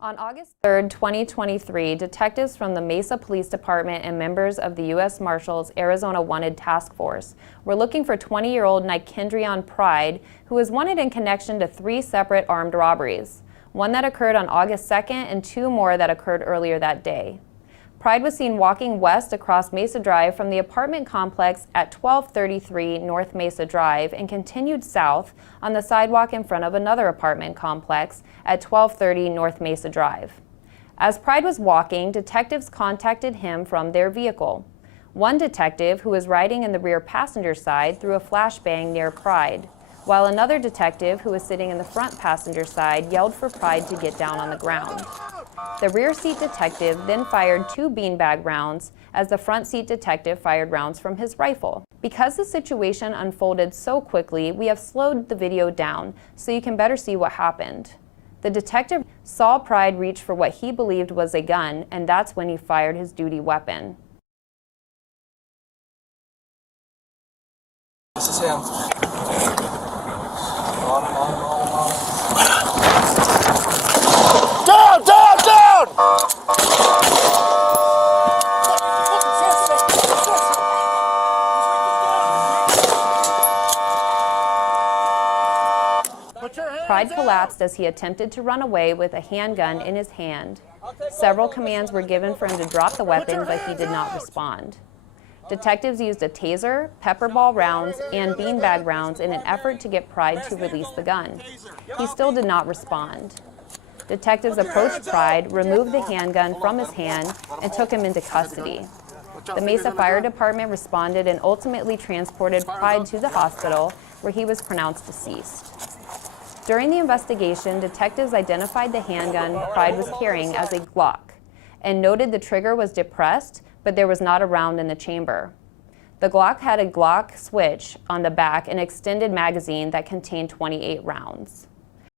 On August 3, 2023, detectives from the Mesa Police Department and members of the U.S. Marshals Arizona Wanted Task Force were looking for 20-year-old Nikendrion Pride, who was wanted in connection to 3 separate armed robberies, one that occurred on August 2nd and 2 more that occurred earlier that day. Pride was seen walking west across Mesa Drive from the apartment complex at 1233 North Mesa Drive and continued south on the sidewalk in front of another apartment complex at 1230 North Mesa Drive. As Pride was walking, detectives contacted him from their vehicle. One detective, who was riding in the rear passenger side, threw a flashbang near Pride, while another detective, who was sitting in the front passenger side, yelled for Pride to get down on the ground. The rear seat detective then fired 2 beanbag rounds as the front seat detective fired rounds from his rifle. Because the situation unfolded so quickly, we have slowed the video down so you can better see what happened. The detective saw Pride reach for what he believed was a gun, and that's when he fired his duty weapon. This is him. Down, down, down! Pride collapsed as he attempted to run away with a handgun in his hand. Several commands were given for him to drop the weapon, but he did not respond. Detectives used a taser, pepper ball rounds, and beanbag rounds in an effort to get Pride to release the gun. He still did not respond. Detectives approached Pride, removed the handgun from his hand, and took him into custody. The Mesa Fire Department responded and ultimately transported Pride to the hospital, where he was pronounced deceased. During the investigation, detectives identified the handgun Pride was carrying as a Glock and noted the trigger was depressed, but there was not a round in the chamber. The Glock had a Glock switch on the back and extended magazine that contained 28 rounds.